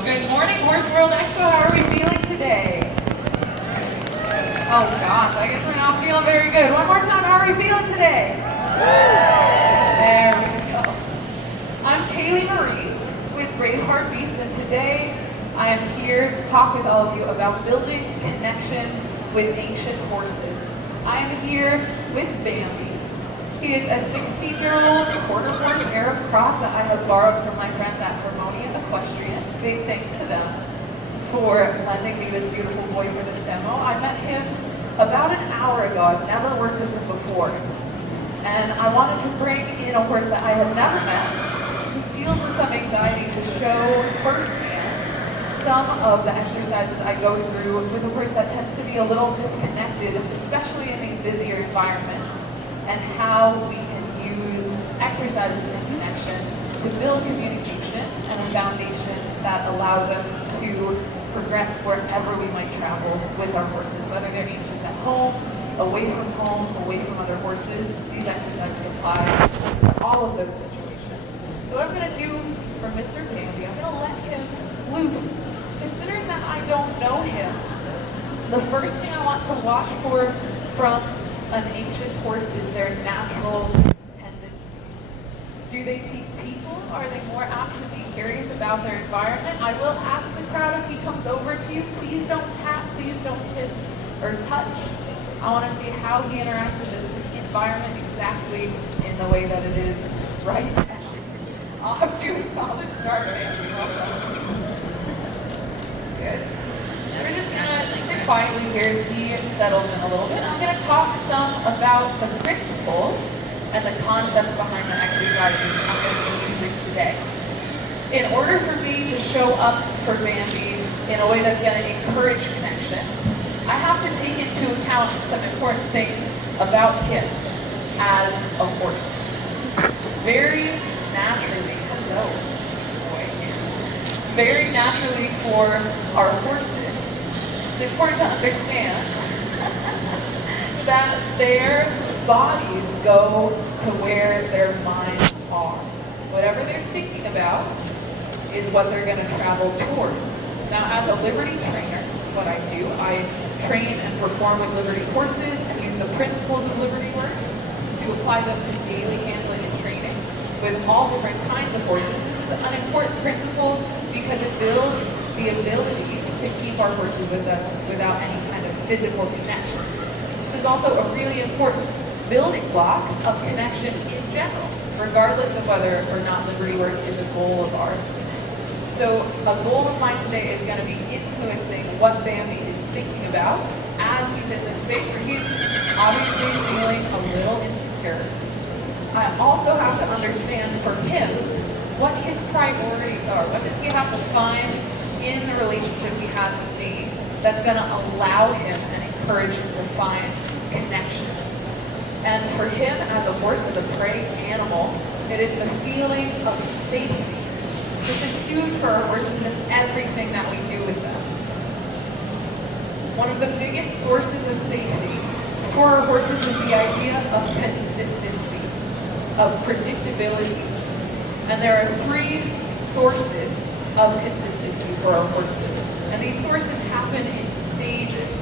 Good morning, Horse World Expo. How are we feeling today? Oh gosh, I guess we're not feeling very good. One more time, how are we feeling today? There we go. I'm Kaylee Marie with Braveheart Beasts, and today I am here to talk with all of you about building connection with anxious horses. I am here with Bambi. He is a 16-year-old quarter horse Arab cross that I have borrowed from my friends at Harmonia Equestrian. Big thanks to them for lending me this beautiful boy for this demo. I met him about an hour ago. I've never worked with him before. And I wanted to bring in a horse that I have never met, who deals with some anxiety, to show firsthand some of the exercises I go through with a horse that tends to be a little disconnected, especially in these busier environments, and how we can use exercises and connection to build communication and a foundation that allows us to progress wherever we might travel with our horses, whether they're anxious at home, away from other horses. These exercises apply to all of those situations. So what I'm going to do for Mr. Bambi, I'm going to let him loose. Considering that I don't know him, the first thing I want to watch for from an anxious horse is their natural tendencies. Do they seek people? Are they more apt to be curious about their environment? I will ask the crowd if he comes over to you, please don't pat, please don't kiss or touch. I want to see how he interacts with this environment exactly in the way that it is right now. I'll have to do a solid start. Good. So we're just gonna sit quietly here as he settles in a little bit. I'm gonna talk some about the principles and the concepts behind the exercises I'm gonna be using today. In order for me to show up for Bambi in a way that's gonna encourage connection, I have to take into account some important things about him as a horse. Very naturally, very naturally for our horses, it's important to understand that their bodies go to where their minds are. Whatever they're thinking about is what they're going to travel towards. Now, as a Liberty trainer, what I do, I train and perform with Liberty horses and use the principles of Liberty work to apply them to daily handling and training with all different kinds of horses. This is an important principle because it builds the ability to keep our horses with us without any kind of physical connection. This is also a really important building block of connection in general, regardless of whether or not Liberty work is a goal of ours. So a goal of mine today is going to be influencing what Bambi is thinking about as he's in this space where he's obviously feeling a little insecure. I also have to understand for him what his priorities are. What does he have to find in the relationship he has with me that's going to allow him and encourage him to find connection? And for him as a horse, as a prey animal, it is the feeling of safety. This is huge for our horses in everything that we do with them. One of the biggest sources of safety for our horses is the idea of consistency, of predictability. And there are three sources of consistency for our horses. And these sources happen in stages.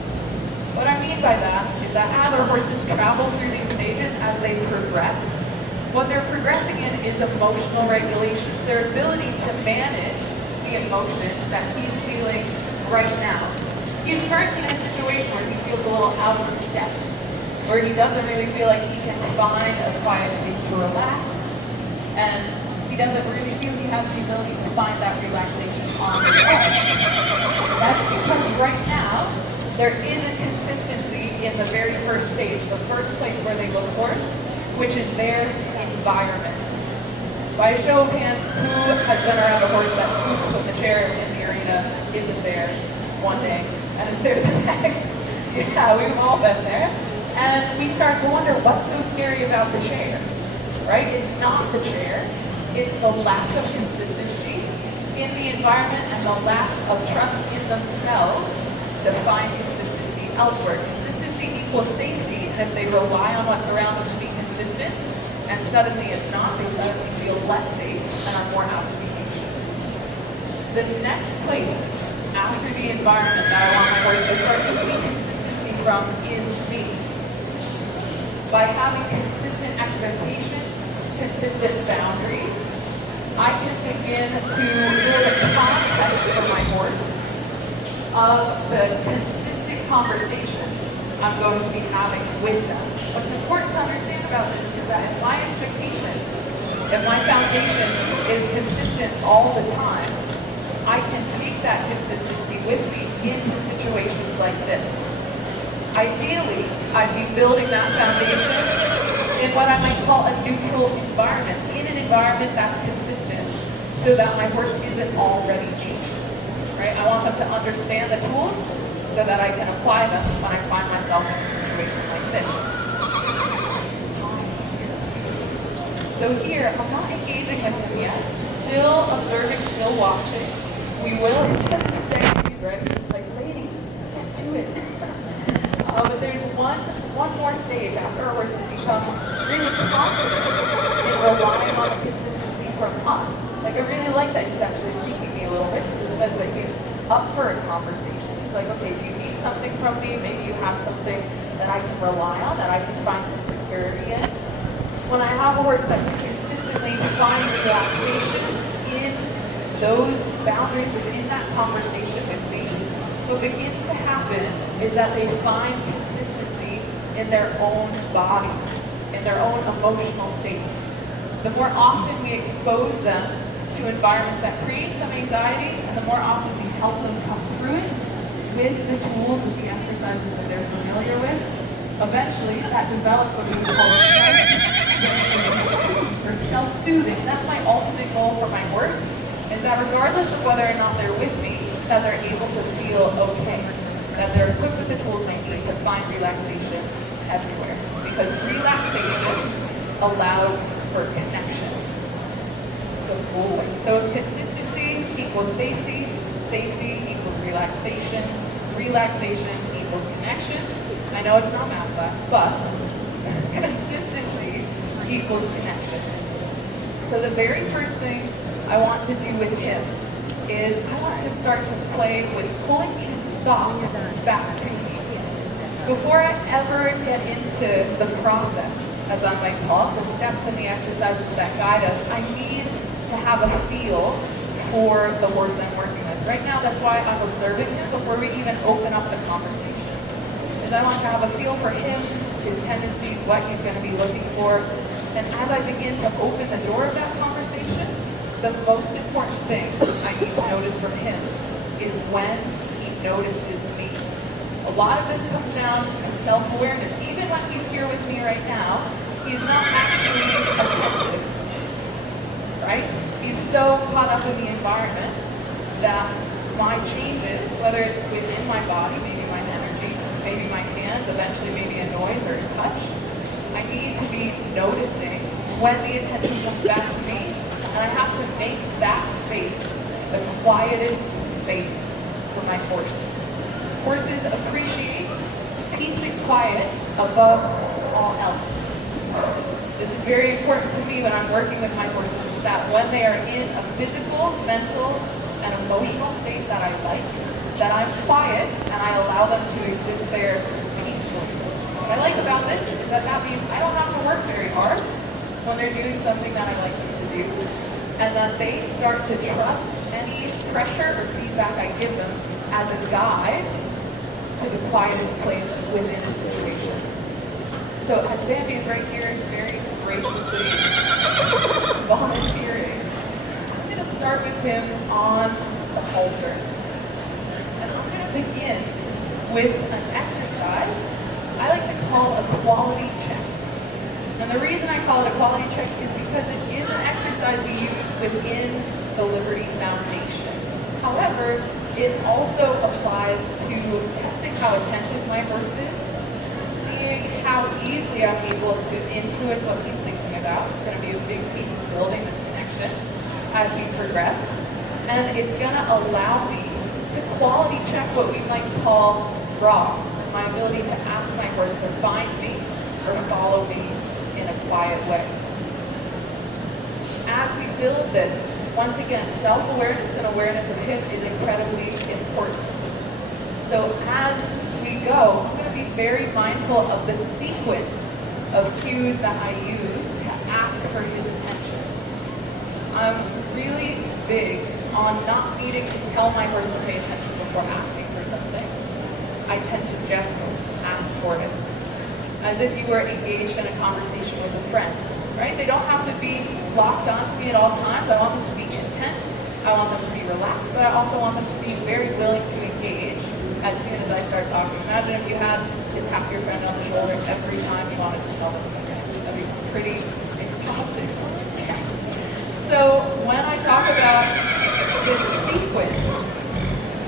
What I mean by that is that as our horses travel through these stages, as they progress, what they're progressing in is emotional regulations, their ability to manage the emotions that he's feeling right now. He's currently in a situation where he feels a little out of step, where he doesn't really feel like he can find a quiet place to relax, and he doesn't really feel he has the ability to find that relaxation on his own. That's because right now, there isn't consistency in the very first stage, the first place where they look for it, which is their environment. By a show of hands, who has been around a horse that swoops from the chair in the arena, isn't there one day, and is there the next? Yeah, we've all been there. And we start to wonder, what's so scary about the chair, right? It's not the chair. It's the lack of consistency in the environment and the lack of trust in themselves to find consistency elsewhere. Consistency equals safety, and if they rely on what's around them to be consistent, and suddenly it's not, they suddenly feel less safe and are more apt to be anxious. The next place after the environment that I want my horse to start to see consistency from is me. By having consistent expectations, consistent boundaries, I can begin to build a context for my horse of the consistent conversation I'm going to be having with them. What's important to understand about this is that if my expectations, if my foundation is consistent all the time, I can take that consistency with me into situations like this. Ideally, I'd be building that foundation in what I might call a neutral environment, in an environment that's consistent, so that my horse isn't already anxious, right? I want them to understand the tools so that I can apply them when I find myself in a situation like this. So here, I'm not engaging with him yet, still observing, still watching. We will in just a second, he's ready. He's like, lady, get to it. But there's one more stage after our horse has become really confident in relying on the consistency from us. Like, I really like that he's actually seeking me a little bit. He says that he's up for a conversation. He's like, okay, do you need something from me? Maybe you have something that I can rely on, that I can find some security in. When I have a horse that can consistently find relaxation in those boundaries within that conversation with me, what begins to happen is that they find consistency in their own bodies, in their own emotional state. The more often we expose them to environments that create some anxiety, and the more often we help them come through it with the tools, with the exercises that they're familiar with, eventually that develops what we would call or self-soothing. That's my ultimate goal for my horse, is that regardless of whether or not they're with me, that they're able to feel okay, that they're equipped with the tools they need to find relaxation everywhere. Because relaxation allows for connection. So consistency equals safety, safety equals relaxation, relaxation equals connection. I know it's not math class, but consistency equals connection. So the very first thing I want to do with him is I want to start to play with pulling his thought back to me. Before I ever get into the process, as I might call it, the steps and the exercises that guide us, I need to have a feel for the horse I'm working with. Right now, that's why I'm observing him before we even open up the conversation. Is I want to have a feel for him, his tendencies, what he's going to be looking for. And as I begin to open the door of that conversation, the most important thing I need to notice from him is when he notices me. A lot of this comes down to self-awareness. Even when he's here with me right now, he's not actually attentive, right? He's so caught up in the environment that my changes, whether it's within my body, maybe my energy, maybe my hands, eventually maybe a noise or a touch, I need to be noticing when the attention comes back to me, and I have to make that space the quietest space for my horse. Horses appreciate peace and quiet above all else. This is very important to me when I'm working with my horses, is that when they are in a physical, mental, and emotional state that I like, that I'm quiet and I allow them to exist there peacefully. What I like about this is that means I don't have to work very hard when they're doing something that I like them to do, and that they start to trust any pressure or feedback I give them as a guide to the quietest place within a situation. So as Bambi is right here very graciously volunteering, I'm going to start with him on the halter. And I'm going to begin with an exercise I like to call a quality check. And the reason I call it a quality check is because it is an exercise we use within the Liberty Foundation. However, it also applies to testing how attentive my horse is, seeing how easily I'm able to influence what he's thinking about. It's going to be a big piece of building this connection as we progress. And it's going to allow me to quality check what we might call raw, my ability to ask my horse to find me or follow me in a quiet way. As we build this once again, self-awareness and awareness of hip is incredibly important. So as we go, I'm going to be very mindful of the sequence of cues that I use to ask for his attention. I'm really big on not needing to tell my horse to pay attention before asking for something. I tend to just ask for it, as if you were engaged in a conversation with a friend, right? They don't have to be locked onto me at all times. I want them to be content. I want them to be relaxed, but I also want them to be very willing to engage as soon as I start talking. Imagine if you had to tap your friend on the shoulder every time you wanted to tell them something. That'd be pretty exhausting. So when I talk about this sequence,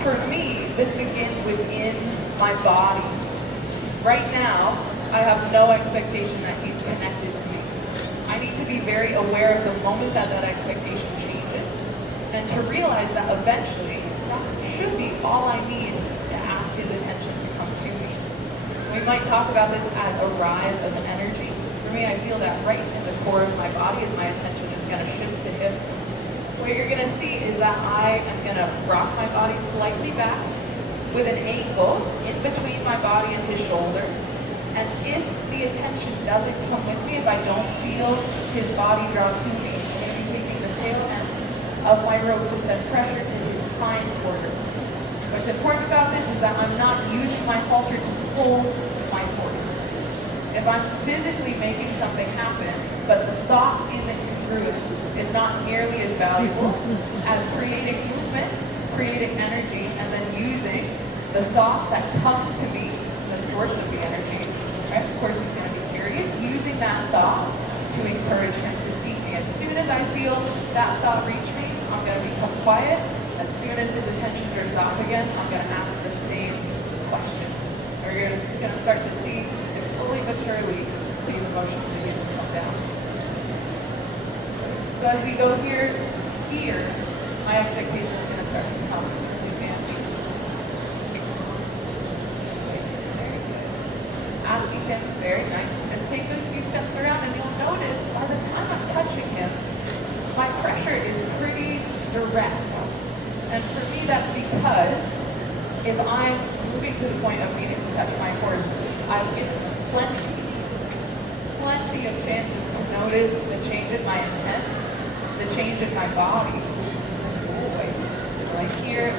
for me, this begins within my body. Right now, I have no expectation that he's connected to me. I need to be very aware of the moment that that expectation changes, and to realize that eventually, that should be all I need to ask his attention to come to me. We might talk about this as a rise of energy. For me, I feel that right in the core of my body as my attention is going to shift to him. What you're going to see is that I am going to rock my body slightly back with an angle in between my body and his shoulder. And if the attention doesn't come with me, if I don't feel his body draw to me, I'm going to be taking the tail end of my rope to send pressure to his hind quarter. What's important about this is that I'm not using my halter to pull my horse. If I'm physically making something happen, but the thought isn't congruent, is not nearly as valuable as creating movement, creating energy, and then using the thought that comes to me, the source of the energy. Right? Of course, he's going to be curious, using that thought to encourage him to seek me. As soon as I feel that thought reach me, I'm going to become quiet. As soon as his attention drifts off again, I'm going to ask the same question. Or you're going to start to see, slowly but surely, these emotions begin to come down. So as we go here, my expectation is going to start to come. Asking him, very nice, just take those few steps around, and you'll notice by the time I'm touching him, my pressure is pretty direct. And for me, that's because if I'm moving to the point of needing to touch my horse, I've given plenty of chances to notice the change in my intent, the change in my body. Like here,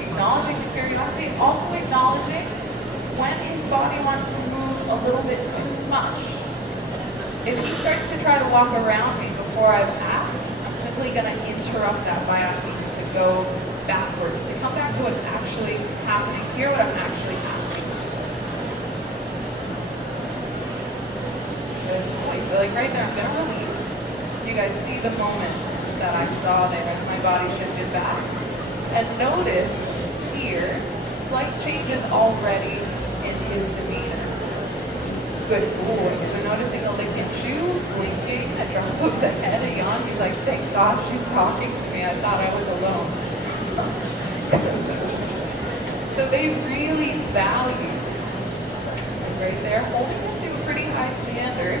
acknowledging the curiosity, also acknowledging when his body wants to move a little bit too much. If he starts to try to walk around me before I've asked, I'm simply going to interrupt that by asking him to go backwards, to come back to what's actually happening, hear what I'm actually asking. Good boy. So like right there, I'm going to release. You guys see the moment that I saw there as my body shifted back. And notice here, slight changes already in his demeanor. Good boy. So noticing a lick and chew, blinking, a drop of the head, a yawn. He's like, thank God she's talking to me. I thought I was alone. So they really value, right there, holding them to a pretty high standard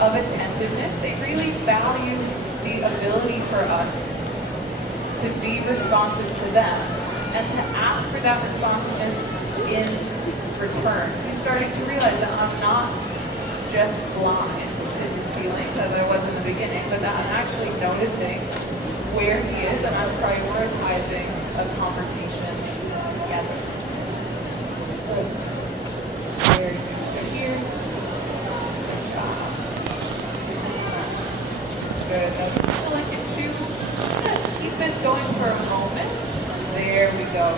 of attentiveness. They really value the ability for us to be responsive to them and to ask for that responsiveness in return. He's starting to realize that I'm not just blind to his feelings as I was in the beginning, but that I'm actually noticing where he is and I'm prioritizing a conversation together. Very good. So here. Good. Now just lick and chew. Keep this going for a moment. There we go.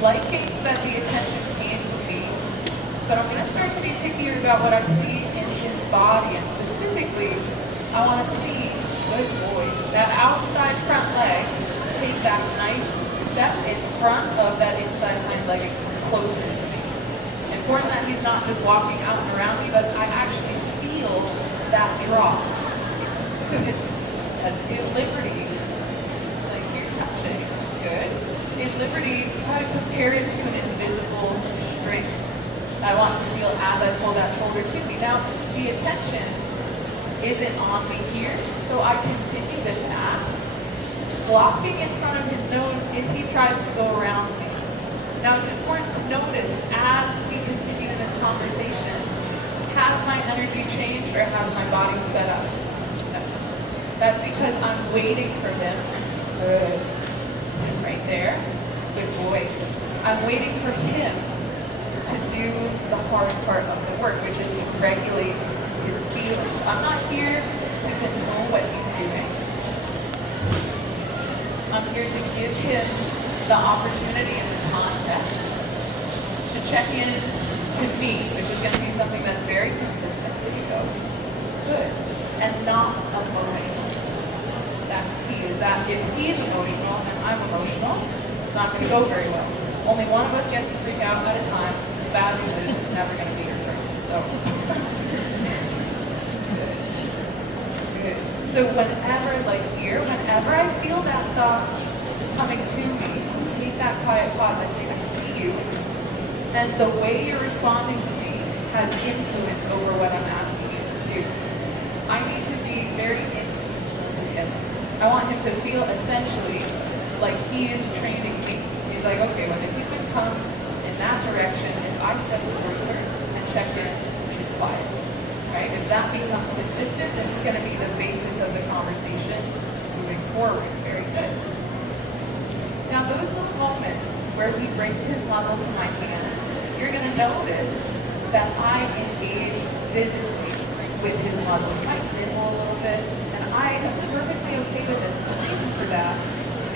Liking that the attention came to me, but I'm going to start to be pickier about what I see in his body, and specifically, I want to see, good boy, that outside front leg take that nice step in front of that inside hind leg and come closer to me. Important that he's not just walking out and around me, but I actually feel that drop. As in liberty, like you're touching, good. In liberty, you gotta compare it to an invisible string. I want to feel as I pull that shoulder to me. Now, the attention isn't on me here, so I continue this ask, blocking in front of his nose if he tries to go around me. Now it's important to notice as we continue in this conversation, has my energy changed or has my body sped up? That's because I'm waiting for him. Good. He's right there. Good boy. I'm waiting for him to do the hard part of the work, which is to regulate his feelings. I'm not here to control what he's doing. I'm here to give him the opportunity and the context to check in to me, which is going to be something that's very consistent. There you go. Good. And not emotional. That's key, is that if he's emotional and I'm emotional, it's not going to go very well. Only one of us gets to freak out at a time. The bad news is it's never going to be your turn. So, good. Good. So whenever, like here, whenever I feel that thought coming to me, take that quiet pause. I say, I see you. And the way you're responding to me has influence over what I'm asking you to do. I need to be very influential to him. I want him to feel essentially like he is training me. He's like, okay, when the human comes in that direction, if I step towards her and check in, she's quiet. Right? If that becomes consistent, this is going to be the basis of the conversation moving forward. Very good. Now, those little moments where he brings his muzzle to my hand, you're going to notice that I engage physically with his muzzle. He might nibble a little bit, and I am perfectly okay with this. The reason for that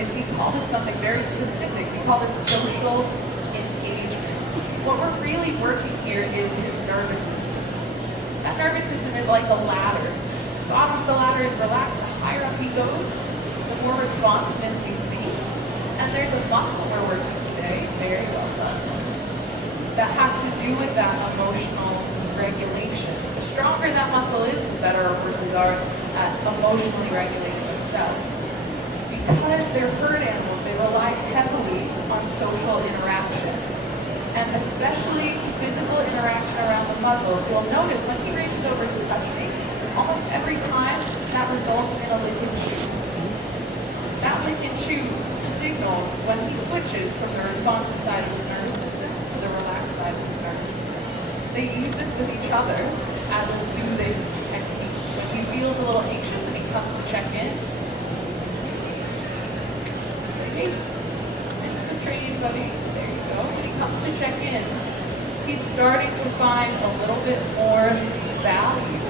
is we call this something very specific. We call this social engagement. What we're really working here is his nervous system. That nervous system is like a ladder. The bottom of the ladder is relaxed. The higher up he goes, the more responsiveness we see. And there's a muscle we're working today, very well done, that has to do with that emotional regulation. The stronger that muscle is, the better our horses are at emotionally regulating themselves. Because they're herd animals, they rely heavily on social interaction. And especially physical interaction around the muzzle. You'll notice when he reaches over to touch me, almost every time that results in a lick and chew. That lick and chew signals when he switches from the responsive side of his nervous system to the relaxed side of his nervous system. They use this with each other as a soothing technique. When he feels a little anxious and he comes to check in, he's like, hey, this is the train, buddy. There you go. When he comes to check in, he's starting to find a little bit more value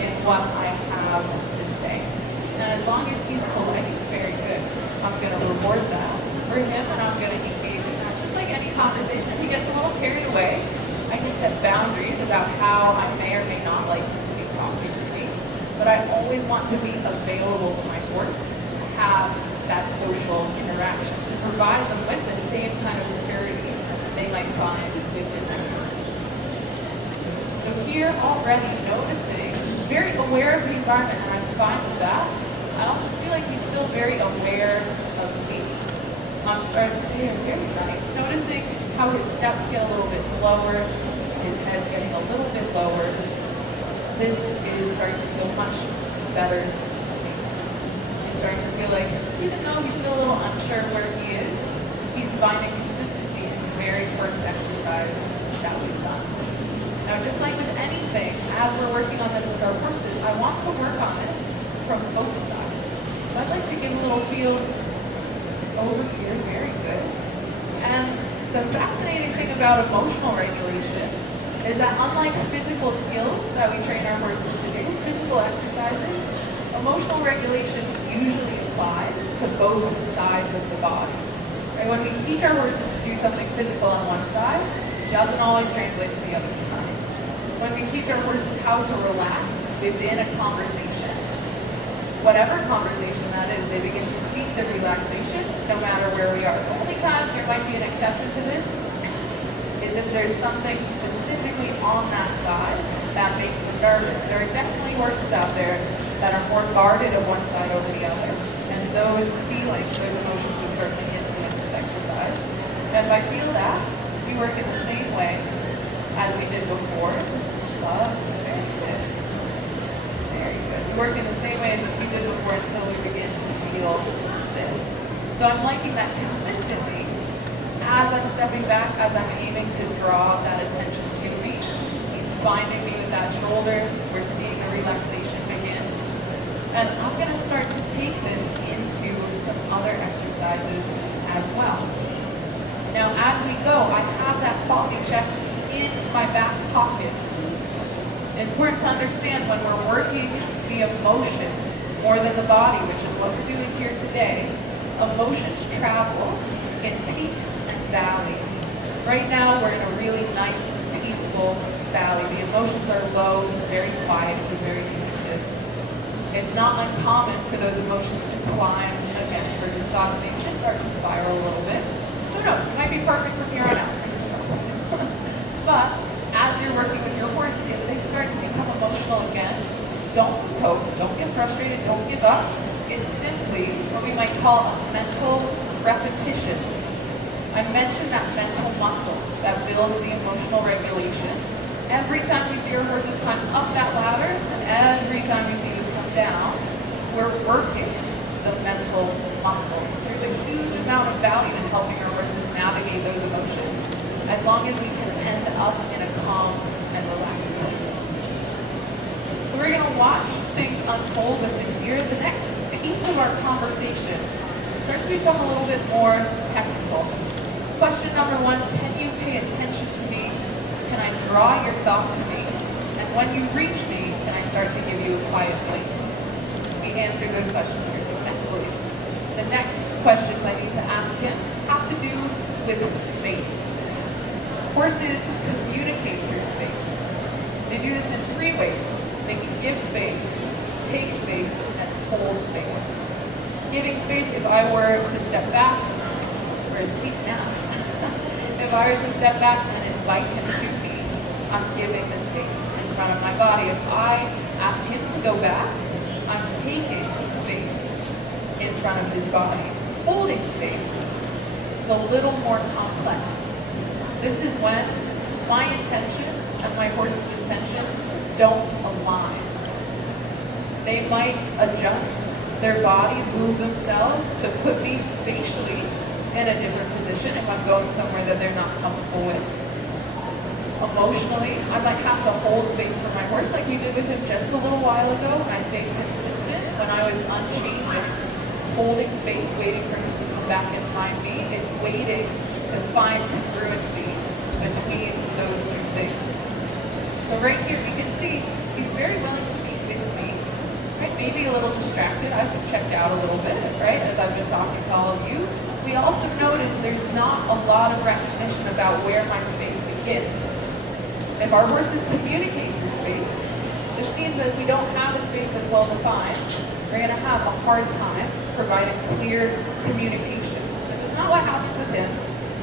in what I have to say. And as long as he's polite, very good. I'm going to reward that for him, and I'm going to engage in that. Just like any conversation, if he gets a little carried away, I can set boundaries about how I may or may not like him to be talking to me. But I always want to be available to my horse, to have that social interaction, to provide them with the same kind of security that they might find within their herd. So here already noticing, very aware of the environment, and I'm fine with that. I also feel like he's still very aware of me. I'm starting to feel very nice. Noticing how his steps get a little bit slower, his head getting a little bit lower. This is starting to feel much better to me. He's starting to feel like, even though he's still a little unsure where he is, he's finding consistency in the very first exercise that we've done. Now, just like with anything, as we're working on this with our horses, I want to work on it from both sides. So I'd like to give a little feel over here, very good. And the fascinating thing about emotional regulation is that unlike physical skills that we train our horses to do, physical exercises, emotional regulation usually applies to both sides of the body. Right? When we teach our horses to do something physical on one side, it doesn't always translate to the other side. When we teach our horses how to relax within a conversation, whatever conversation that is, they begin to seek the relaxation no matter where we are. The only time there might be an exception to this is if there's something specifically on that side that makes them nervous. There are definitely horses out there that are more guarded of one side over the other. And those feelings, those emotions would certainly influence this exercise. And if I feel that, we work in the same way as we did before. This is love. Very good. Very work in the same way as we did before until we begin to feel this. So I'm liking that consistently, as I'm stepping back, as I'm aiming to draw that attention to me, he's finding me with that shoulder, we're seeing the relaxation begin. And I'm going to start to take this into some other exercises as well. Now, as we go, I have that quality check in my back pocket. Important to understand when we're working the emotions more than the body, which is what we're doing here today, emotions travel in peaks and valleys. Right now, we're in a really nice, peaceful valley. The emotions are low, it's very quiet, it's very connected. It's not uncommon for those emotions to climb again, for just thoughts maybe just start to spiral a little bit. Who knows? It might be perfect from here on out. But as you're working with your horse, if they start to become emotional again, don't lose hope, don't get frustrated, don't give up. It's simply what we might call a mental repetition. I mentioned that mental muscle that builds the emotional regulation. Every time we see our horses climb up that ladder, and every time we see them come down, we're working the mental muscle. There's a huge amount of value in helping our horses navigate those emotions, as long as we can end up in a calm and relaxed place. So we're going to watch things unfold within here. The next piece of our conversation starts to become a little bit more technical. Question number one, can you pay attention to me? Can I draw your thought to me? And when you reach me, can I start to give you a quiet place? We answered those questions here successfully. The next questions I need to ask him have to do with space. Horses communicate through space. They do this in three ways. They can give space, take space, and hold space. Giving space, if I were to step back, or sleep now, if I were to step back and invite him to me, I'm giving the space in front of my body. If I ask him to go back, I'm taking space in front of his body. Holding space is a little more complex. This is when my intention and my horse's intention don't align. They might adjust their body, move themselves to put me spatially in a different position if I'm going somewhere that they're not comfortable with. Emotionally, I might have to hold space for my horse like we did with him just a little while ago when I stayed consistent, when I was unchained and holding space, waiting for him to come back and find me. It's waiting to find congruency between those two things. So right here, we can see he's very willing to be with me. Right? Maybe a little distracted. I've been checked out a little bit, right? As I've been talking to all of you. We also notice there's not a lot of recognition about where my space begins. If our horses communicate through space, this means that if we don't have a space that's well defined, we're going to have a hard time providing clear communication. This is not what happens with him.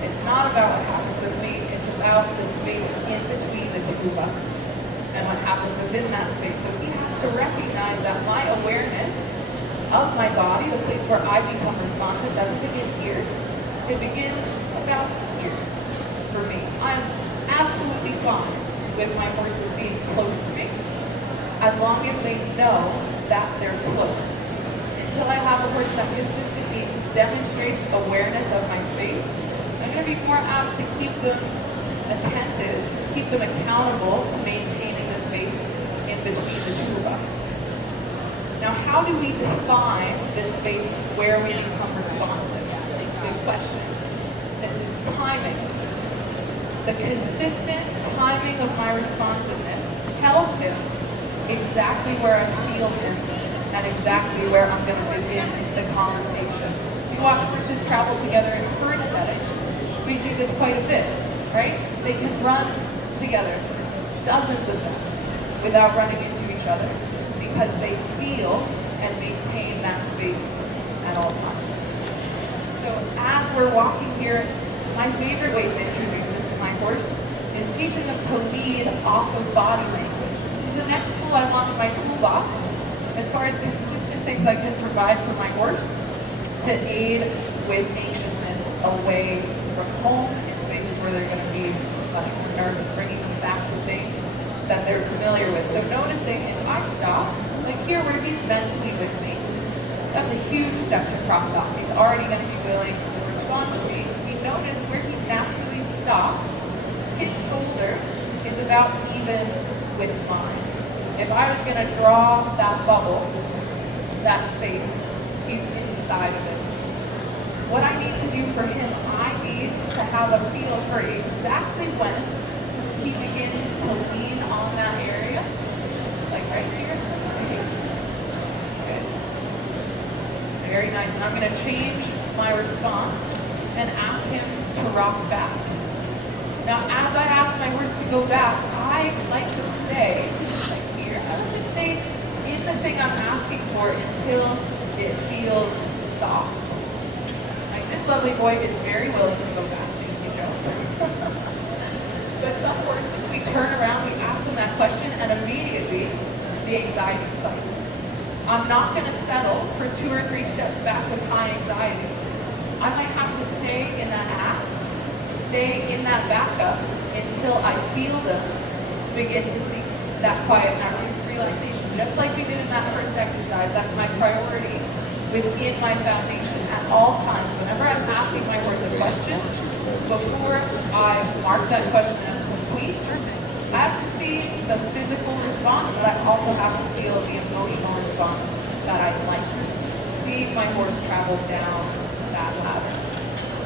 It's not about what happens with me. It's about the space in between the two of us and what happens within that space. So he has to recognize that my awareness of my body, the place where I become responsive, doesn't begin here. It begins about here for me. I'm absolutely fine with my horses being close to me as long as they know that they're close. Until I have a horse that consistently demonstrates awareness of my space, I'm going to be more apt to keep them attentive, keep them accountable to maintaining the space in between the two of us. Now, how do we define this space where we become responsive? Good question. This is timing. The consistent timing of my responsiveness tells him exactly where I feel him and exactly where I'm going to begin the conversation. We watch horses travel together in a herd setting. We see this quite a bit, right? They can run together, dozens of them, without running into each other because they feel and maintain that space at all times. So as we're walking here, my favorite way to introduce this to my horse is teaching them to lead off of body language. This is the next tool I want in my toolbox as far as consistent things I can provide for my horse to aid with anxiousness away from home in spaces where they're going to be nervous, bringing them back to things that they're familiar with. So noticing if I stop, like here where he's mentally with me, that's a huge step to cross off. He's already going to be willing to respond to me. We notice where he naturally stops, his shoulder is about even with mine. If I was going to draw that bubble, that space, he's inside of it. What I need to do for him, I need to have a feel for exactly when he begins to lean on that area, like right here. Good. Very nice. And I'm going to change my response and ask him to rock back. Now, as I ask my horse to go back, I like to stay right here. I like to stay in the thing I'm asking for until it feels soft. Like, this lovely boy is very willing to go back. Thank you, Joe. But some horses, we turn around, we ask them that question, and immediately the anxiety spikes. I'm not going to settle for 2 or 3 steps back with high anxiety. I might have to stay in that ask, stay in that backup until I feel them begin to seek that quiet, that relaxation. Just like we did in that first exercise, that's my priority within my foundation at all times. Whenever I'm asking my horse a question, before I mark that question as complete, I have to see the physical response, but I also have to feel the emotional response that I'd like to see my horse travel down that ladder.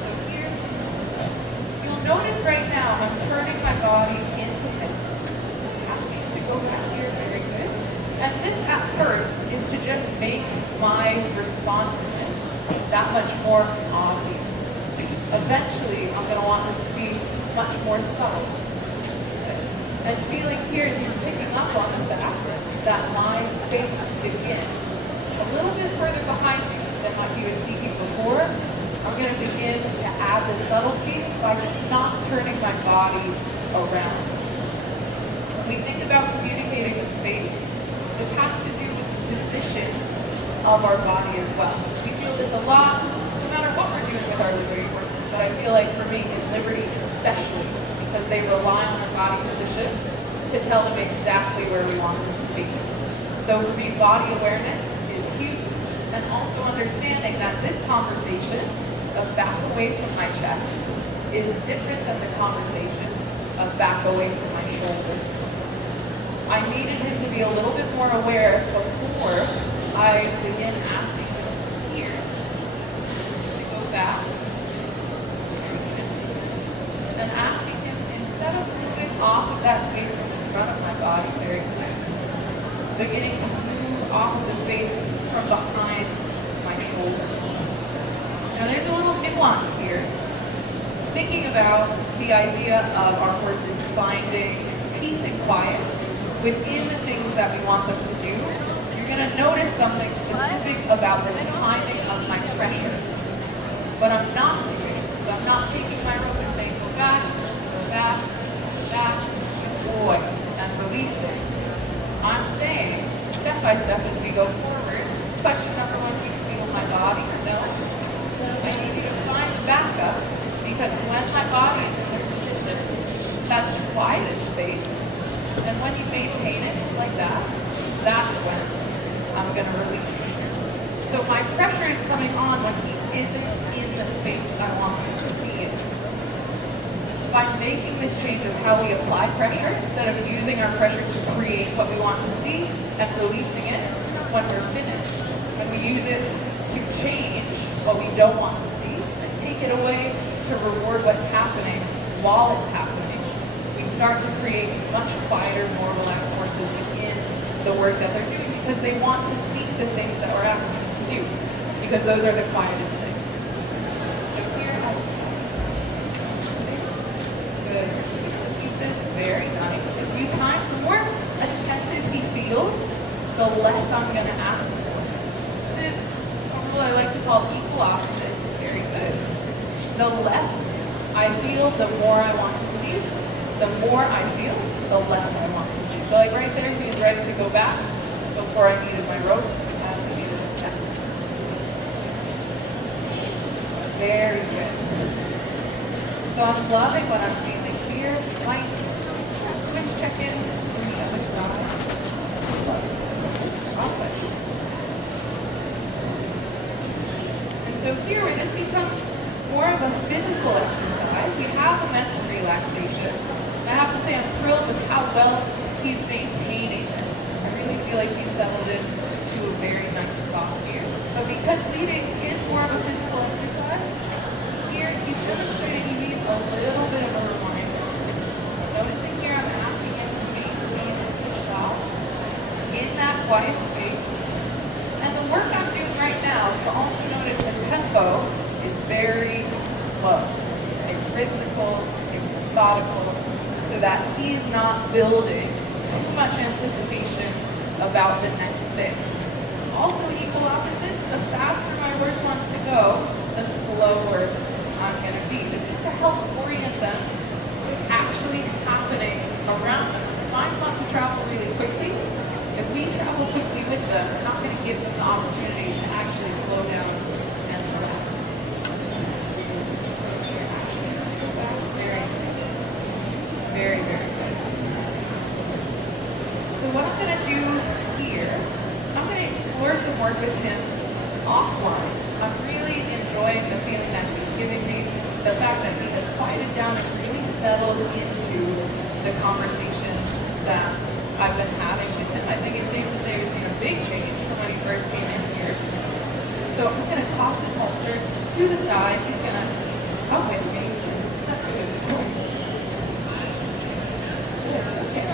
So here, you'll notice right now I'm turning my body into him. Asking to go back here, very good. And this at first is to just make my responsiveness that much more obvious. Eventually, I'm going to want this to be much more subtle. And feeling here as he's picking up on the fact that my space begins a little bit further behind me than what he was seeking before. I'm going to begin to add the subtlety by just not turning my body around. When we think about communicating with space, this has to do with the positions of our body as well. We feel this a lot, no matter what we're doing with our liberty horses, but I feel like for me, in liberty especially, because they rely on the body position to tell them exactly where we want them to be. So for me, body awareness is huge, and also understanding that this conversation of back away from my chest is different than the conversation of back away from my shoulder. I needed him to be a little bit more aware before I begin asking him here to go back and asking him, instead of moving off of that space from in front of my body very quick, beginning to move off of the space from behind my shoulder. Now there's a little nuance here. Thinking about the idea of our horses finding peace and quiet within the things that we want them to do, you're going to notice something specific about the timing of my pressure. What I'm not doing is I'm not taking my rope and saying, go back, back, good boy, and releasing. I'm saying, step by step as we go forward, question number 1, do you feel my body? No. I need you to find backup, because when my body is in this position, that's the quietest space. And when you maintain it just like that, that's when I'm going to release. So my pressure is coming on when he isn't in the space I want him to be in. By making this change of how we apply pressure, instead of using our pressure to create what we want to see and releasing it when we're finished, and we use it to change what we don't want to see and take it away to reward what's happening while it's happening, we start to create much quieter, more relaxed horses within the work that they're doing, because they want to seek the things that we're asking them to do, because those are the quietest things. So here, as good pieces, very nice. A few times, the more attentive he feels, the less I'm going to ask for. This is a rule I like to call equal opposites. Very good. The less I feel, the more I want to see. The more I feel, the less I want to see. So like right there, he was ready to go back before I needed my rope and I needed a step. Very good. So I'm loving what I'm feeling here. Might switch check in from the other side. Awesome. So here where this becomes more of a physical exercise, we have the mental relaxation. And I have to say I'm thrilled with how well he's maintaining this. I really feel like he's settled into a very nice spot here. But because leading is more of a physical exercise, here he's demonstrating he needs a little bit of a reminder. Noticing here I'm asking him to maintain himself in that quiet space. And the work I'm doing right now, you'll also notice the tempo is very slow. It's rhythmical, it's methodical, so that he's not building too much anticipation about the next thing. Also equal opposites, the faster my horse wants to go, the slower I'm going to be. This is to help orient them to actually happening around them. Mine's not to travel really quickly. If we travel quickly with them, we're not going to give them the opportunity to actually slow down and relax. Very nice. Very, very good. So what I'm going to do here, I'm going to explore some work with him offline. I'm really enjoying the feeling that he's giving me, the fact that he has quieted down and really settled into the conversation that I've been having with him. I think it's safe to say we've seen a big change from when he first came in here. So I'm going to toss this halter to the side. He's going to come with me. Such a good boy. Good, okay.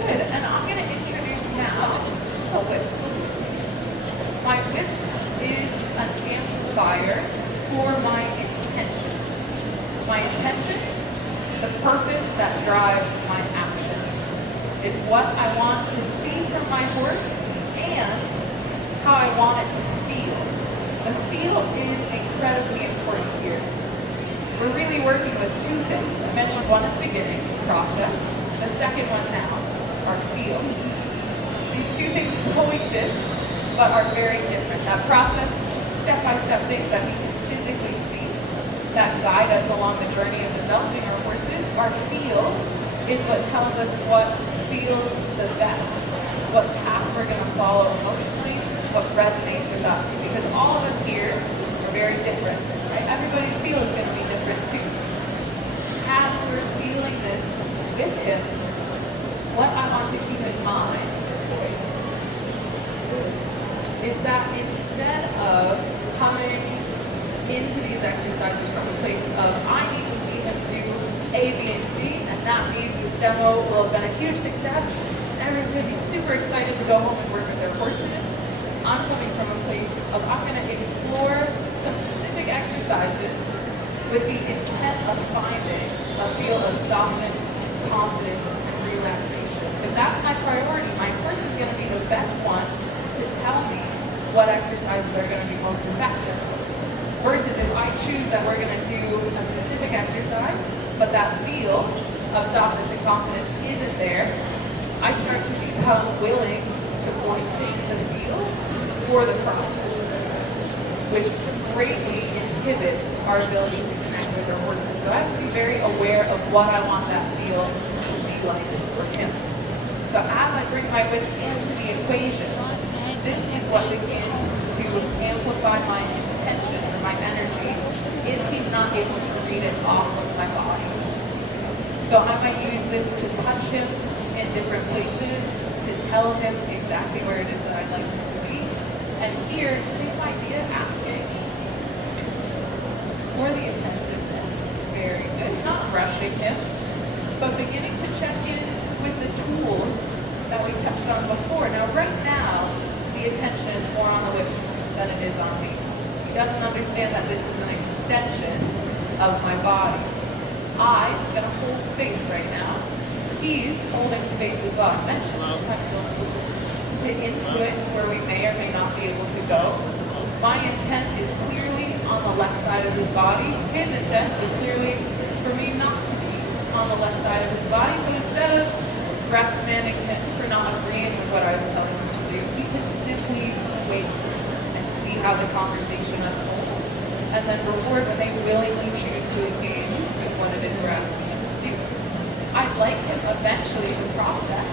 Good, and I'm going to introduce now a whip. My whip is an amplifier for my intention. My intention, the purpose that drives my action, is what I want to see from my horse and how I want it to feel. The feel is incredibly important here. We're really working with two things. I mentioned one at the beginning, process. The second one now, our feel. These two things coexist, but are very different. That process, step-by-step things that we can physically see that guide us along the journey of developing our horses. Our feel is what tells us what feels the best, what path we're going to follow emotionally, what resonates with us. Because all of us here are very different, right? Everybody's feel is going to be different too. As we're feeling this with him, what I want to keep in mind is that instead of coming into these exercises from a place of I need to see him do A, B, and C, and that means this demo will have been a huge success. Everyone's going to be super excited to go home and work with their horses. I'm coming from a place of I'm going to explore some specific exercises with the intent of finding a feel of softness, confidence, and relaxation. If that's my priority, my horse is going to be the best one to tell me what exercises are going to be most effective. Versus if I choose that we're going to do a specific exercise, but that feel of softness and confidence isn't there, I start to become willing to forsake the feel for the process, which greatly inhibits our ability to connect with our horses. So I have to be very aware of what I want that feel to be like for him. So as I bring my whip into the equation, this is what begins to amplify my intention or my energy if he's not able to read it off of my body. So I might use this to touch him in different places, to tell him exactly where it is that I'd like him to be. And here, same idea, asking for the attentiveness. Very good. Not rushing him, but beginning to check in with the tools that we touched on before. Now, right now, the attention is more on the whip than it is on me. He doesn't understand that this is an extension of my body. I'm going to hold space right now. He's holding space as well. I mentioned to influence where we may or may not be able to go. My intent is clearly on the left side of his body. His intent is clearly for me not to be on the left side of his body. So instead of reprimanding him for not agreeing with what I was telling him to do, he can simply wait and see how the conversation unfolds, and then reward when they willingly choose to engage with what it is we're asking him to do. I'd like him eventually to process,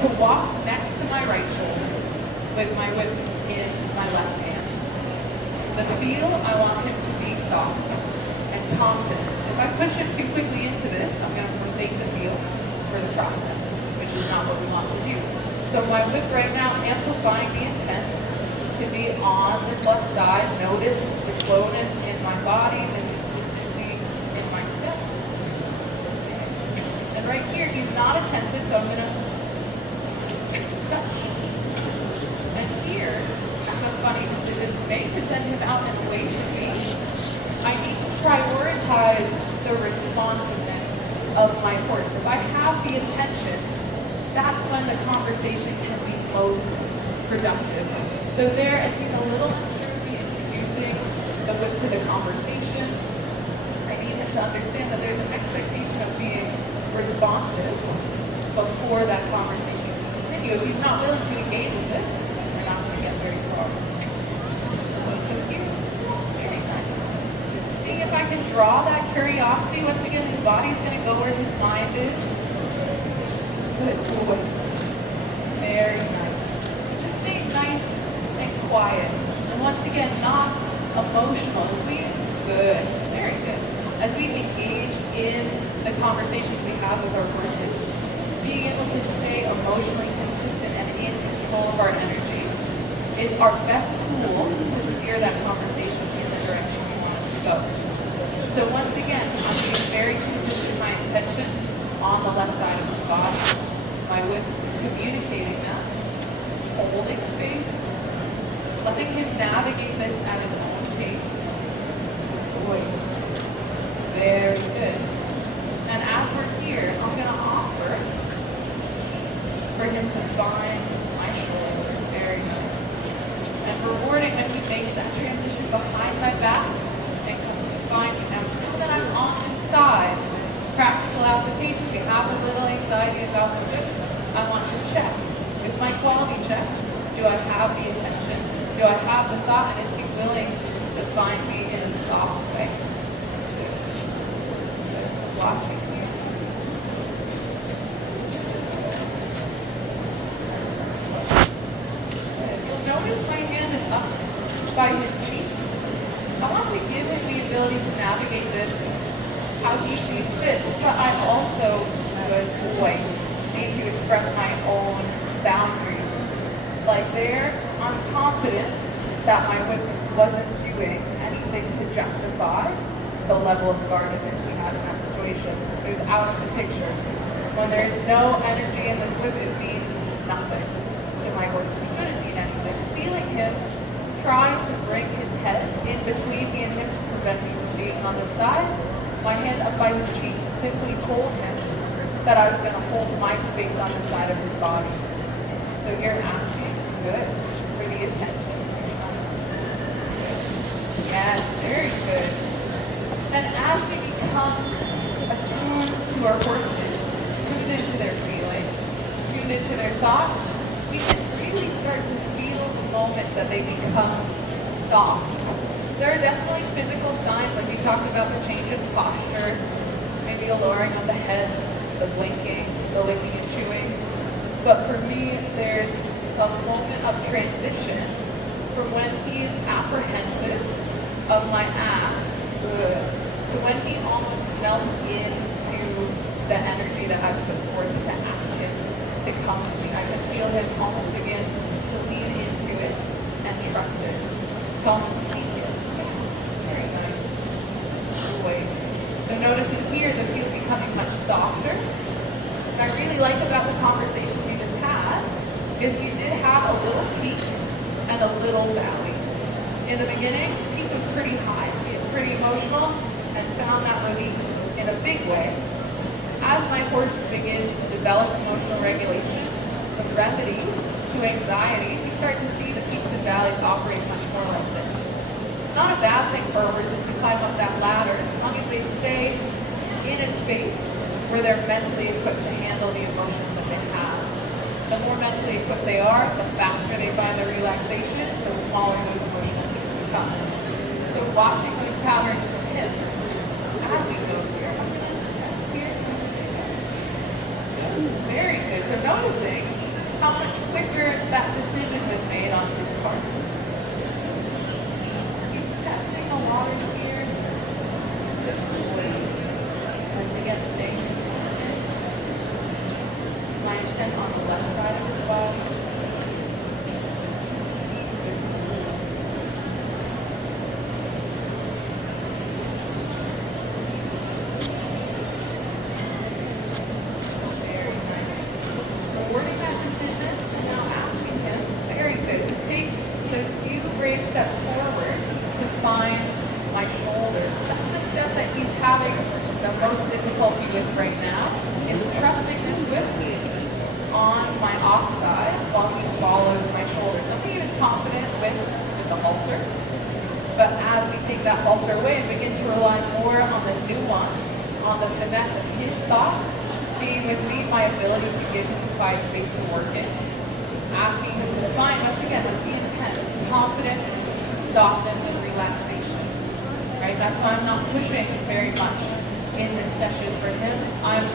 to walk next to my right shoulder with my whip in my left hand. The feel, I want him to be soft and confident. If I push him too quickly into this, I'm going to forsake the feel for the process, which is not what we want to do. So my whip right now, amplifying the intent to be on this left side. Notice the slowness in my body, the consistency in my steps. And right here, he's not attentive, so I'm going to touch. And here, I have a funny decision to make to send him out and away from me. I need to prioritize the responsiveness of my horse. If I have the attention, that's when the conversation can be most productive. So there, as he's a little unsure of me introducing the whip to the conversation, I need him to understand that there's an expectation of being responsive before that conversation can continue. If he's not willing to engage with it, we're not going to get very far. So here, very nice. See if I can draw that curiosity. Once again, his body's going to go where his mind is. Good boy. Very nice. Just stay nice and quiet. And once again, not emotional. Good. Very good. As we engage in the conversations we have with our horses, being able to stay emotionally consistent and in control of our energy is our best tool to steer that conversation in the direction we want it to go. So once again, I'm being very consistent in my intention on the left side of his body. My whip communicating that, holding space, letting him navigate this at his own pace. Boy, very good. And as we're here, I'm going to offer for him to find my shoulder. Very nice. And rewarding when he makes that transition behind my back and comes to find me. Now that I'm on his side, practical application, we have a little anxiety about the whip. I want to check with my quality check. Do I have the attention? Do I have the thought? And is he willing to find me in a soft way? Watching here. You'll notice my hand is up by his cheek. I want to give him the ability to navigate this how he sees fit, but I also, good boy, need to express my own boundaries. Like there, I'm confident that my whip wasn't doing anything to justify the level of guardedness we had in that situation. It was out of the picture. When there is no energy in this whip, it means nothing to my horse. It shouldn't mean anything. Feeling him trying to bring his head in between me and him to prevent me from being on the side, my hand up by his cheek simply told him that I was going to hold my space on the side of his body. So you're asking, good, for the attention. Yes, very good. And as we become attuned to our horses, tuned into their feelings, tuned into their thoughts, we can really start to feel the moment that they become soft. There are definitely physical signs, like we talked about the change in posture, maybe a lowering of the head, the blinking, the licking and chewing. But for me, there's a moment of transition from when he's apprehensive of my ask, to when he almost melts into the energy that I've put forth to ask him to come to me. I can feel him almost begin to lean into it and trust it. Come seek it. Very nice. Wait. So notice in here the feel becoming much softer. What I really like about the conversation we just had is we did have a little peak and a little valley. In the beginning, peak was pretty high. He was pretty emotional and found that release in a big way. As my horse begins to develop emotional regulation, the remedy to anxiety, you start to see the peaks and valleys operate much more like this. It's not a bad thing for horses to climb up that ladder as long as they stay in a space where they're mentally equipped to handle the emotions that they have. The more mentally equipped they are, the faster they find the relaxation, the smaller those emotional peaks become. So watching those patterns from him as we go here. I'm going to test here. Very good. So noticing how much quicker that decision was made on his part. He's the waters here. Once again, staying consistent. My intent on the left side of his body. Very nice. Rewarding that decision and now asking him, very good, to take those few brave steps forward to find my shoulder. That's the step that he's having the most difficulty with right now, is trusting this with me on my off side while he follows my shoulder. Something he was confident with is a halter, but as we take that halter away and begin to rely more on the nuance, on the finesse of his thought, being with me, my ability to give him quiet space to work in, asking him to define, once again, what's the intent? Confidence, softness, and relaxation. Right? That's why I'm not pushing very much in this session for him. I'm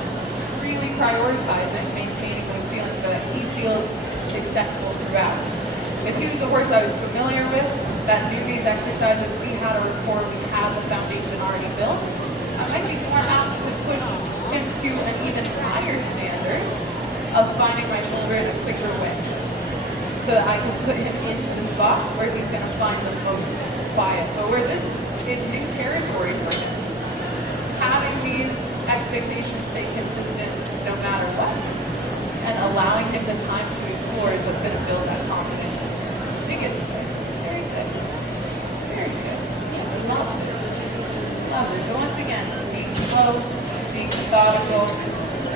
really prioritizing maintaining those feelings so that he feels successful throughout. If he was a horse I was familiar with, that knew these exercises, we had a rapport, we had the foundation already built, I might be more apt to push him to an even higher standard of finding my shoulder in a quicker way, so that I can put him into the spot where he's going to find the most quiet. But where this is new territory for him, having these expectations stay consistent no matter what, and allowing him the time to explore is what's going to build that confidence. Biggest thing. Very good. Very good. Love this. Love this. So once again, being slow, being methodical,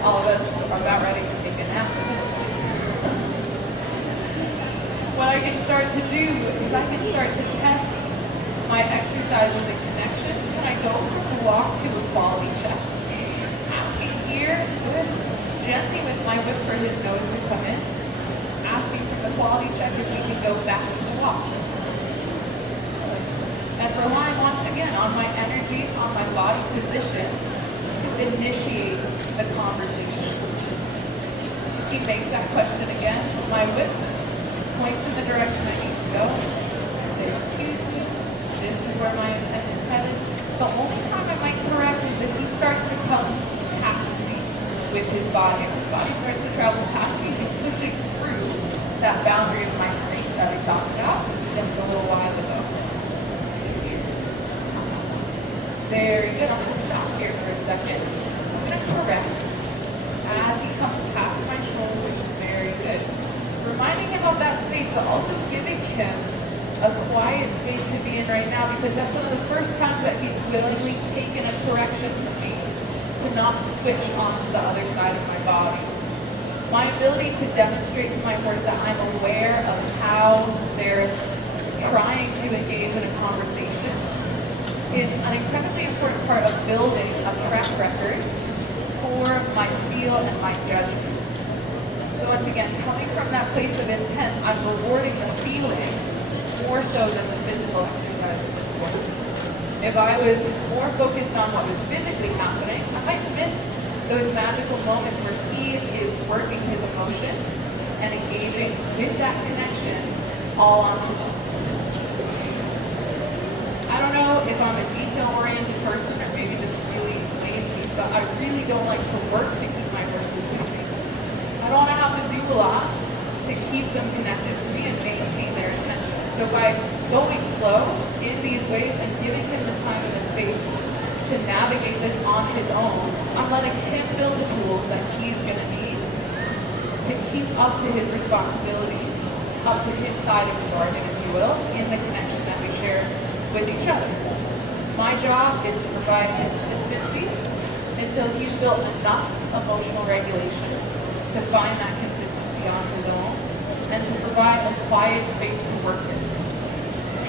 all of us are about ready to take a nap. What I can start to do is I can start to test my exercises and connection. Can I go from a walk to a quality check? Asking here, good, gently with my whip for his nose to come in. Asking from the quality check if we can go back to the walk. And relying once again on my energy, on my body position to initiate the conversation. He makes that question again. My whip points in the direction I need to go. I say, excuse me, this is where my intent is headed. The only time I might correct is if he starts to come past me with his body. If his body starts to travel past me, he's pushing through that boundary of my space that we talked about just a little while ago. Very good. I'm going to stop here for a second. I'm going to correct as he comes past my shoulders. Very good. Reminding him of that space, but also giving him a quiet space to be in right now, because that's one of the first times that he's willingly taken a correction from me to not switch onto the other side of my body. My ability to demonstrate to my horse that I'm aware of how they're trying to engage in a conversation is an incredibly important part of building a track record for my feel and my judgment. So once again, coming from that place of intent, I'm rewarding the feeling more so than the physical exercise at this point. If I was more focused on what was physically happening, I might miss those magical moments where he is working his emotions and engaging with that connection all on his own. I don't know if I'm a detail-oriented person or maybe just really lazy, but I really don't like to work to keep my horses with me. I don't want to have to do a lot to keep them connected to me and maintain their attention. So by going slow in these ways and giving him the time and the space to navigate this on his own, I'm letting him build the tools that he's going to need to keep up to his responsibility, up to his side of the bargain, if you will, in the connection that we share with each other. My job is to provide consistency until he's built enough emotional regulation to find that consistency on his own and to provide a quiet space to work in.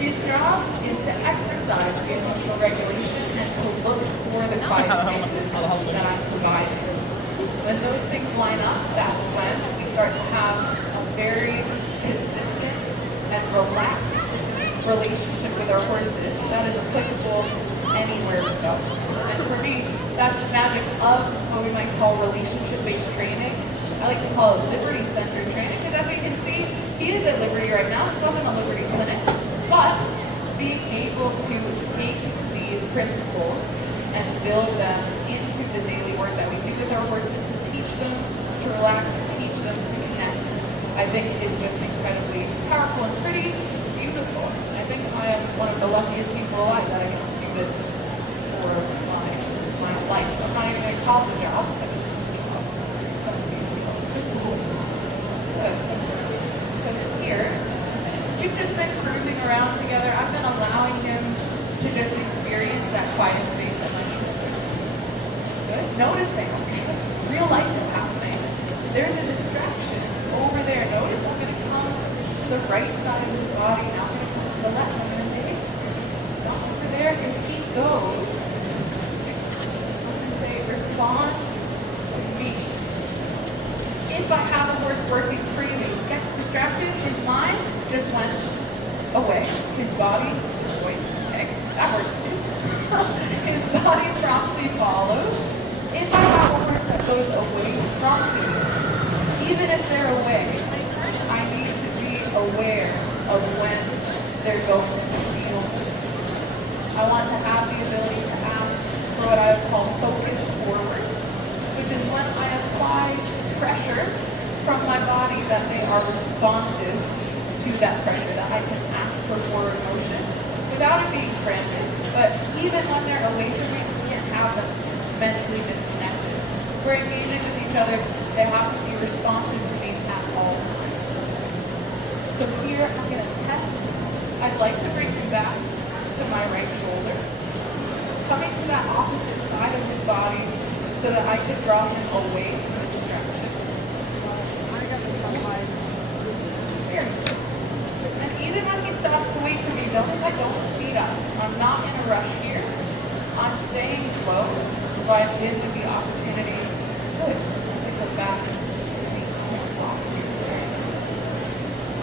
His job is to exercise the emotional regulation and to look for the quiet spaces that I'm providing. When those things line up, that's when we start to have a very consistent and relaxed relationship with our horses that is applicable anywhere we go. And for me, that's the magic of what we might call relationship-based training. I like to call it liberty-centered training, because as we can see, he is at Liberty right now. This wasn't a Liberty clinic, but being able to take principles and build them into the daily work that we do with our horses to teach them to relax, teach them to connect. I think it's just incredibly powerful and pretty beautiful. I think I am one of the luckiest people alive that I get to do this for my life. I'm not even going to call it a job. So here, we've just been cruising around together. I've been allowing him to just experience that quiet space at my shoulder. Good. Noticing, real life is happening. There's a distraction over there. Notice I'm going to come to the right side of his body. Now I'm going to come to the left. I'm going to say, hey, stop over there. If he goes, I'm going to say, respond to me. If I have a horse working freely, gets distracted, his mind just went away. His body, wait, okay, that works too. His body promptly follows. If I have a horse that goes away from me, even if they're away, I need to be aware of when they're going to feel. I want to have the ability to ask for what I would call focus forward, which is when I apply pressure from my body that they are responsive to that pressure, that I can ask for forward motion without it being frantic. But even when they're away from me, I can't have them mentally disconnected. We're engaging with each other. They have to be responsive to me at all times. So here I'm going to test. I'd like to bring him back to my right shoulder, coming to that opposite side of his body so that I can draw him away from the distraction. Very good. And even when he stops to wait for me, notice I don't speed up. I'm not in a rush here. I'm staying slow, but give me the opportunity. Good. To go back to me.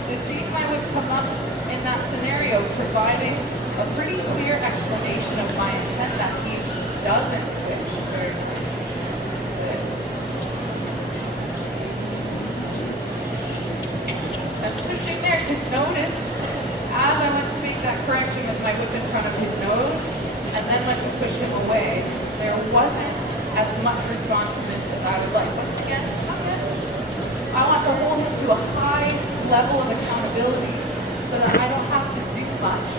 So seeing my whip come up in that scenario, providing a pretty clear explanation of my intent that he doesn't switch. Very nice. Good. I'm switching there, because notice, as I went to make that correction with my whip in front of his nose, and then went to push him away, there wasn't as much responsiveness as I would like. Once again, I want to hold him to a high level of accountability so that I don't have to do much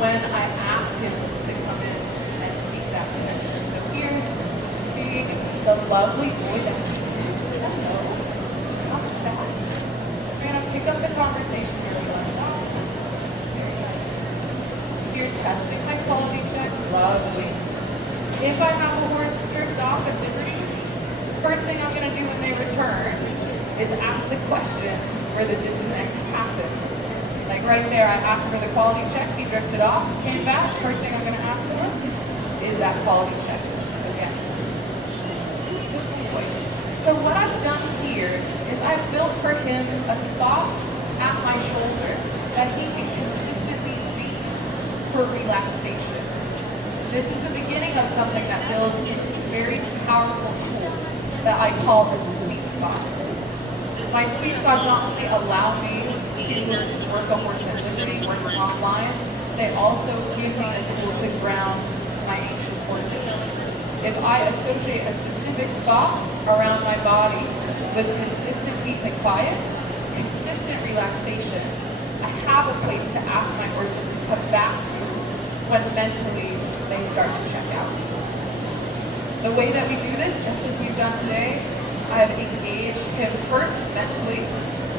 when I ask him to come in and seek that connection. So here, being the lovely boy that he is, comes back. We're going to pick up the conversation where we left off. Very nice. You're testing my quality check. Lovely. If I have a horse stripped off at liberty, first thing I'm going to do when they return is ask the question where the disconnect happened. Like right there, I asked for the quality check, he drifted off, came back, first thing I'm going to ask him is that quality check again. So what I've done here is I've built for him a spot at my shoulder that he can consistently seek for relaxation. This is the beginning of something that builds into a very powerful tool that I call the sweet spot. My sweet spots not only allow me to work a horse at liberty, work offline, they also give me a tool to ground my anxious horses. If I associate a specific spot around my body with consistent peace and quiet, consistent relaxation, I have a place to ask my horses to come back to when mentally they start to check out. The way that we do this, just as we've done today, I have engaged him first mentally,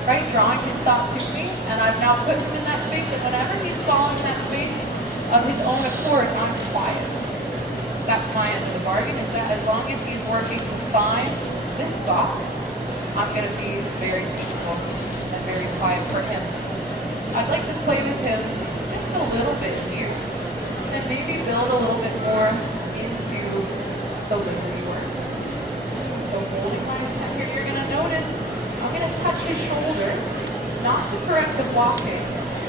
right, drawing his thought to me, and I've now put him in that space, and whenever he's following that space of his own accord, I'm quiet. That's my end of the bargain, is that as long as he's working to find this thought, I'm going to be very peaceful and very quiet for him. I'd like to play with him just a little bit here, and maybe build a little bit more into the liberty work. So holding my intent here, you're going to notice I'm going to touch his shoulder, not to correct the blocking,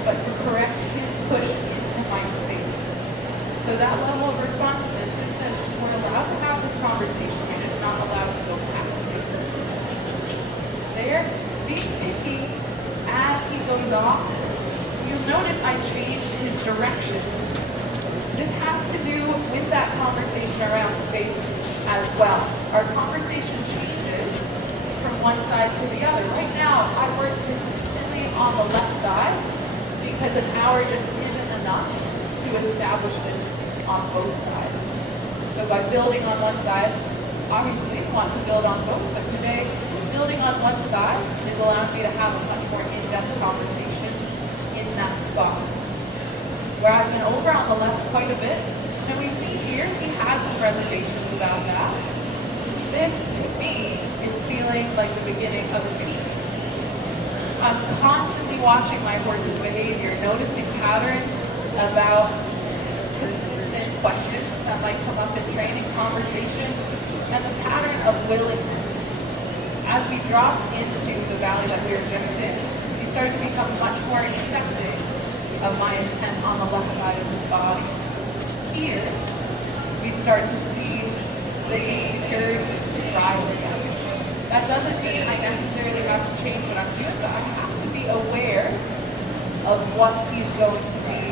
but to correct his push into my space. So that level of responsiveness just says we're allowed to have this conversation, you're just not allowed to go past me. There, being picky as he goes off, you'll notice I changed his direction. This has to do with that conversation around space as well. Our conversation changes from one side to the other. Right now, I work consistently on the left side because an hour just isn't enough to establish this on both sides. So by building on one side, obviously I want to build on both, but today, building on one side is allowing me to have a much more in-depth conversation in that spot. Where I've been over on the left quite a bit, and we see here, he has some reservations about that. This, to me, is feeling like the beginning of a peak. I'm constantly watching my horse's behavior, noticing patterns about consistent questions that might come up in training conversations, and the pattern of willingness. As we drop into the valley that we were just in, we start to become much more accepting of my intent on the left side of his body. Here, we start to see the insecurity rise again. That doesn't mean I necessarily have to change what I'm doing, but I have to be aware of what he's going to be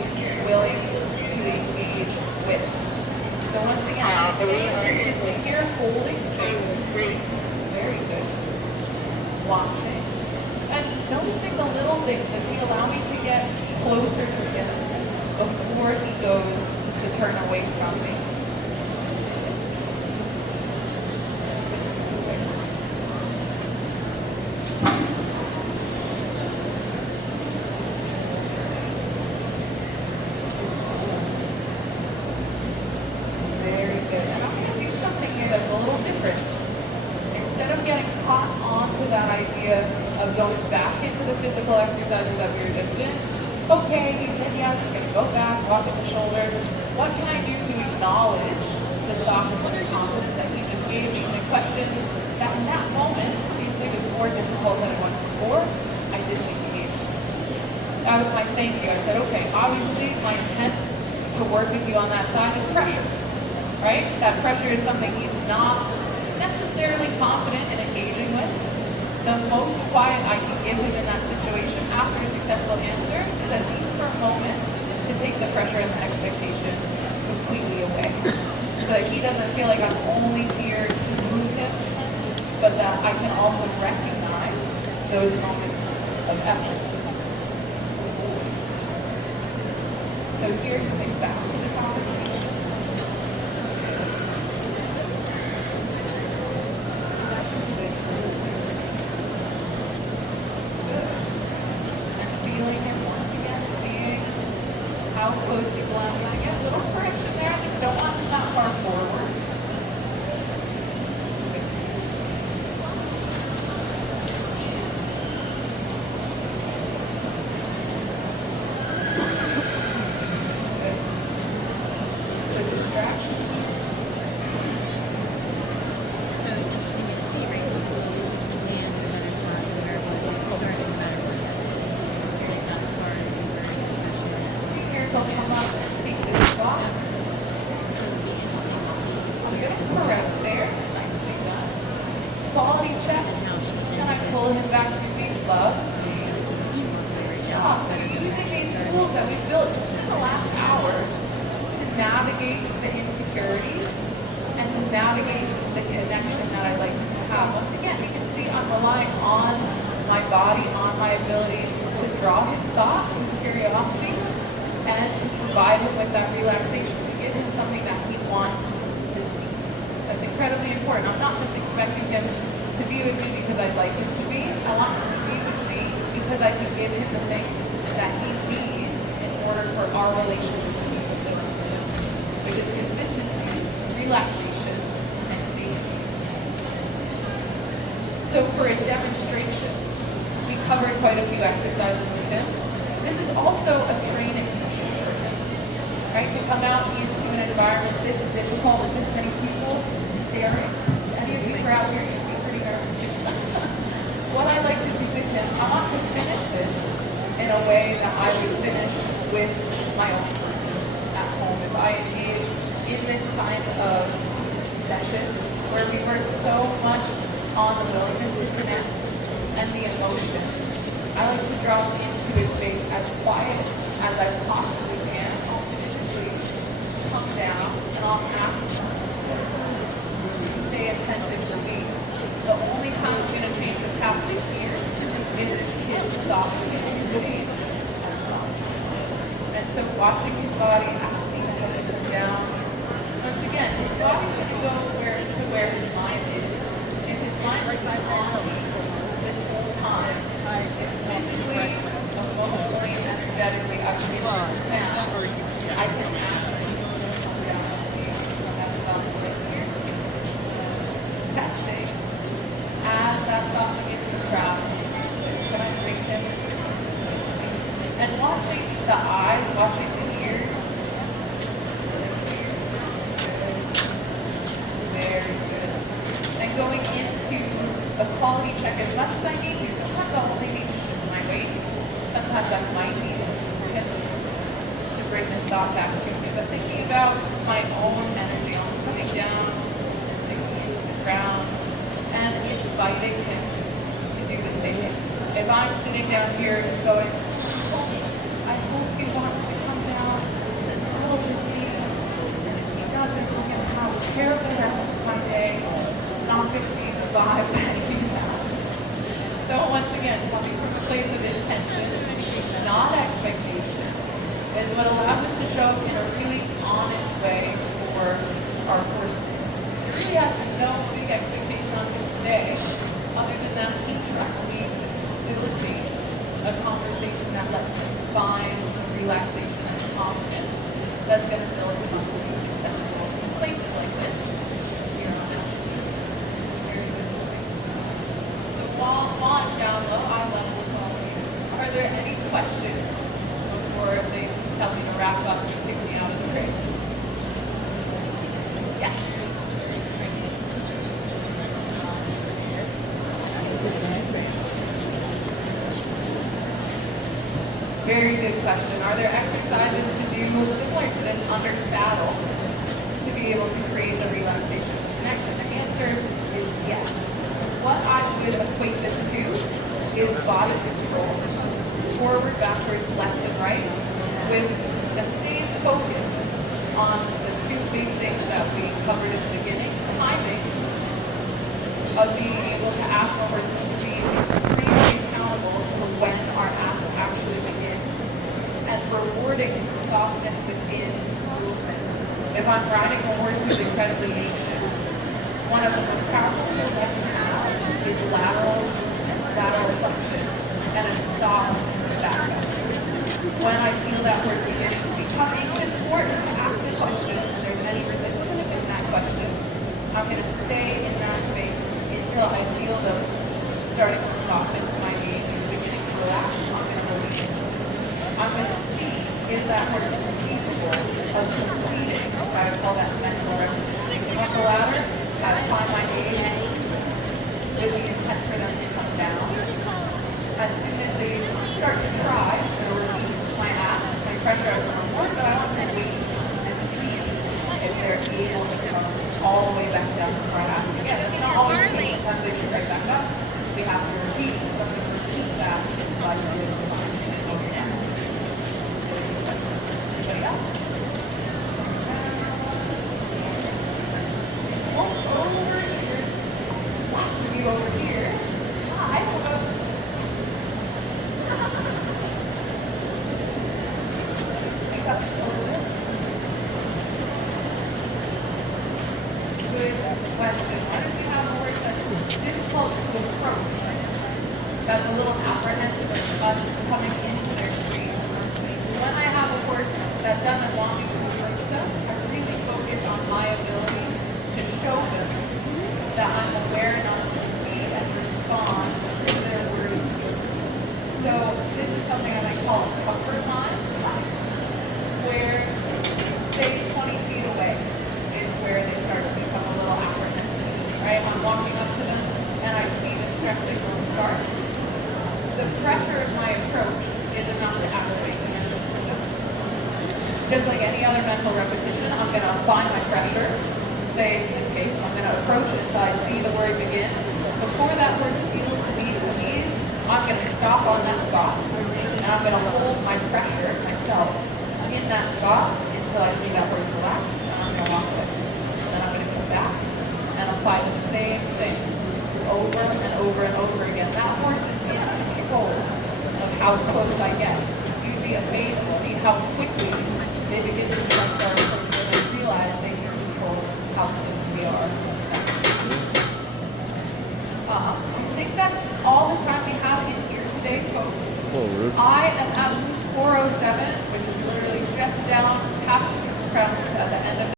willing to engage with. So once again, staying consistent here, holding space. Very good. Watching. And noticing the little things as he allow me to get closer to him before he goes to turn away from me. Very good. And I'm going to do something here that's a little different. Instead of getting caught onto that idea of going back into the physical exercises that we were just in, okay, he said yes, we're going to go back, walk in the shoulder. What can I do to acknowledge the softness and the confidence that he just gave me? And a question that in that moment, obviously was more difficult than it was before, I disengaged. That was my thank you. I said, okay, obviously my intent to work with you on that side is pressure, right? That pressure is something he's not necessarily confident in engaging with. The most quiet I can give him in that situation after a successful answer is at least for a moment to take the pressure and the expectation completely away. So that he doesn't feel like I'm only here to move him, but that I can also recognize those moments of effort. So here you think back to the conversation. How close you go out, and I get a little friction there. I just don't want them that far forward. The distraction. So it's interesting to see, right? Because you land no matter what, no matter what, you start no matter what. It's like not as far as you were in the session. Here, he'll come up and speak to the spot. So it'd be interesting to see. I'm going to correct there. Nicely done. Quality check. And how she Can I pull him back to me? Love. So using these tools that we've built just in the last hour to navigate the insecurity and to navigate the connection that I like to have. Once again, you can see I'm relying on my body, on my ability to draw his thought, his curiosity, and to provide him with that relaxation, to give him something that he wants to see. That's incredibly important. I'm not just expecting him to be with me because I'd like him to be. I want him to be with me because I can give him the things that he needs in order for our relationship to be fulfilled. Which is consistency, relaxation, and safety. So for a demonstration, we covered quite a few exercises with him. This is also a training session for him, right? To come out into an environment this difficult with this many people staring. Any of you who are out here, you'd be pretty nervous. What I like to do with him, I want to finish this in a way that I would finish with my own person at home. If I engage in this kind of session where we work so much on the willingness to connect and the emotion, I like to drop into a space as quiet as I possibly can, ultimately, come down and I'll ask them to stay attentive to me. The only time I'm going to change what's happening here is if his thought begins to change. And so watching his body, asking him to come down. Once again, his body's going to go to where his mind is. If his mind is on me this whole time, if physically, emotionally, energetically, I've been down, I can ask him to come down. That's about right here. Testing. As that thought begins to travel, can I bring him? And watching the eyes, watching the ears. Very good. And going into a quality check as much as I need to. Sometimes I'll only need to shift my weight. Sometimes I might need to bring this thought back to me. But thinking about my own energy, almost coming down and sinking into the ground and inviting him to do the same. If I'm sitting down here and going, I hope he wants to come down and cuddle with me. And if he doesn't, I'm going to have a terrible rest of my day. It's not going to be the vibe that he's at. So once again, coming from a place of intention, not expectation, is what allows us to show up in a really honest way for our horses. There really has been no big expectation on him today, other than that he trusts me to facilitate a conversation that lets him find relaxation and confidence that's going to fill him up to be successful in places like this. Here on HWE. Very good. So while I'm down low, eye level with all of you. Are there any questions before they tell me to wrap up and kick me out of the crate? Yes. Very good question. Are there exercises to do similar to this under saddle to be able to create the relaxation and connection? The answer is yes. What I would equate this to is body control. Forward, backwards, left, and right, with the same focus on the two big things that we covered at the beginning, timing, of being able to ask our horses to be extremely accountable to when our ask actually begins, and rewarding softness within movement. If I'm riding a horse who's incredibly anxious, one of the most powerful tools I can have is lateral flexion, and a soft back up. When I feel that horse beginning to become anxious, or to ask a question, and there's any resistance in that question, I'm going to stay in that space until I feel them starting to soften my gait and beginning to relax. I'm going to release. I'm going to see if that horse is capable of completing what I call that mental repetition. Up the ladder, I find my gait with the intent for them to come down. As soon as they start to try, I'm going to release my ass, my pressure as on board, but I want them to wait and see if they're able to come all the way back down to our ass. Again, it's not always the case. Sometimes they should right back up. We have to repeat, but we repeat that by doing the line. Anybody else? Over here. Lots of you over here. Hi, hello. Speak up a little bit. Good question. Why do we have a word that's difficult to approach? That's a little apprehensive of us coming into their streets. When I have a horse that doesn't want me to approach them, I really focus on my ability to show them that I'm aware enough to see and respond to their words. So this is something I might call a comfort line, where, say, 20 feet away is where they start to become a little apprehensive, right? I'm walking up to them and I see the stress signal start. The pressure of my approach is enough to activate the nervous system. Just like any other mental repetition, I'm going to apply my pressure. Say, in this case, I'm going to approach it until I see the word begin. Before that horse feels the need to leave, I'm going to stop on that spot. And I'm going to hold my pressure myself in that spot until until I see that horse relax, and I'm going to walk away. Then I'm going to come back and apply the same thing over and over and over again. That horse is in control of how close I get. You'd be amazed to see how quickly they begin to trust our approach and they realize they can control how close we are. I think that's all the time we have in here today, folks. It's a little rude. I am at loop 407, which is literally just down past the crown at the end of